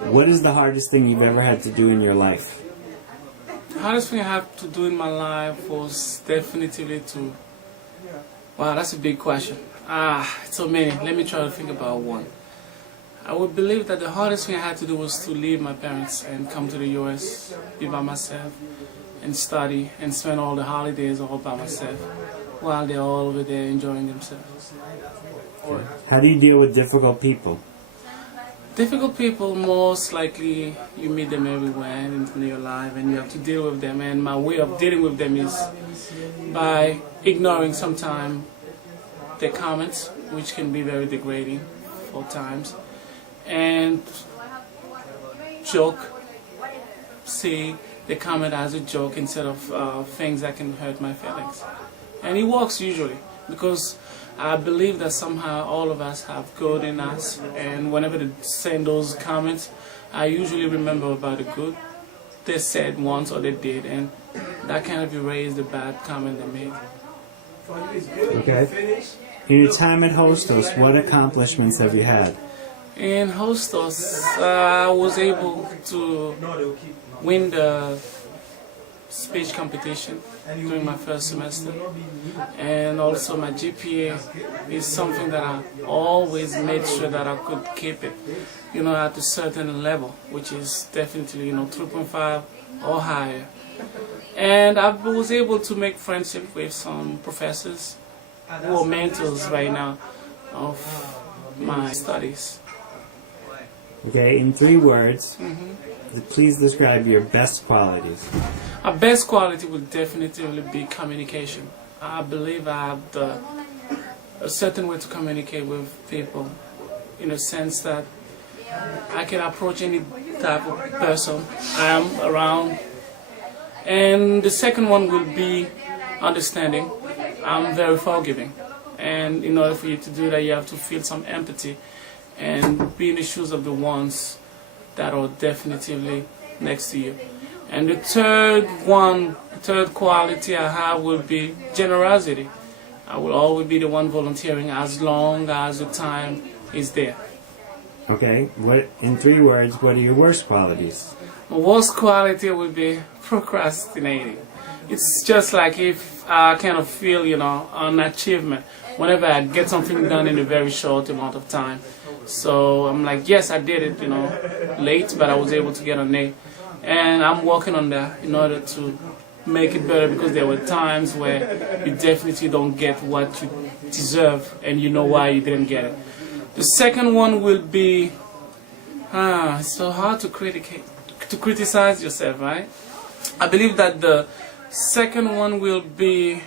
What is the hardest thing you've ever had to do in your life? The hardest thing I had to do in my life was definitely to... Wow, that's a big question. So many. Let me try to think about one. I would believe that the hardest thing I had to do was to leave my parents and come to the US, be by myself, and study and spend all the holidays all by myself while they're all over there enjoying themselves. How do you deal with difficult people? Difficult people, most likely you meet them everywhere in your life and you have to deal with them. And my way of dealing with them is by ignoring sometimes their comments, which can be very degrading for times, and joke, see the comment as a joke instead of things that can hurt my feelings. And it works usually because I believe that somehow all of us have good in us, and whenever they send those comments, I usually remember about the good they said once or they did, and that kind of erased the bad comment they made. Okay. In your time at Hostos, what accomplishments have you had? In Hostos, I was able to win the speech competition during my first semester, and also my GPA is something that I always made sure that I could keep it, at a certain level, which is definitely, 3.5 or higher. And I was able to make friendship with some professors who are mentors right now of my studies. Okay, in 3 words, please describe your best qualities. Our best quality would definitely be communication. I believe I have a certain way to communicate with people, in a sense that I can approach any type of person I am around. And the second one will be understanding. I'm very forgiving, and in order for you to do that, you have to feel some empathy and be in the shoes of the ones that are definitively next to you. And the third quality I have will be generosity. I will always be the one volunteering as long as the time is there. Okay, in 3 words, what are your worst qualities? My worst quality would be procrastinating. It's just like if I kind of feel, an achievement whenever I get something done in a very short amount of time. So I'm like, yes, I did it, late, but I was able to get an A. And I'm working on that in order to make it better, because there were times where you definitely don't get what you deserve and you know why you didn't get it. The second one will be, it's so hard to criticize yourself, right? I believe that the second one will be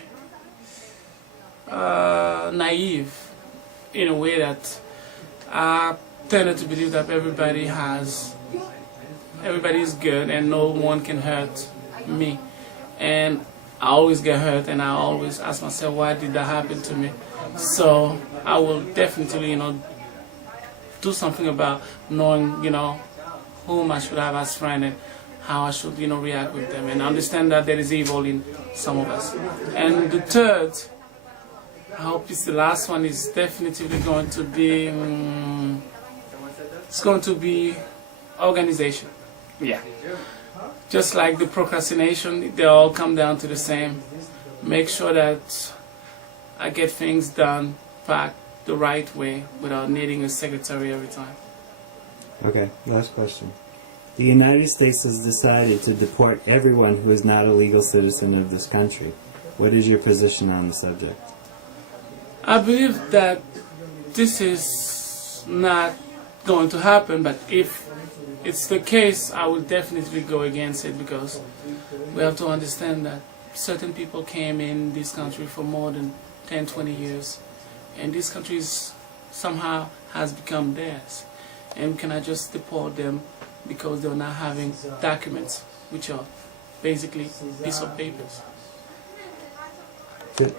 naive, in a way that I tended to believe that everybody is good and no one can hurt me. And I always get hurt, and I always ask myself, why did that happen to me? So I will definitely, do something about knowing, whom I should have as friend and how I should, react with them, and understand that there is evil in some of us. And the third, I hope it's the last one, is definitely going to be, it's going to be organization. Yeah. Just like the procrastination, they all come down to the same. Make sure that I get things done back the right way without needing a secretary every time. Okay, last question. The United States has decided to deport everyone who is not a legal citizen of this country. What is your position on the subject? I believe that this is not going to happen, but if it's the case, I will definitely go against it, because we have to understand that certain people came in this country for more than 10, 20 years, and this country somehow has become theirs, and we cannot just deport them because they're not having documents, which are basically piece of papers. Good.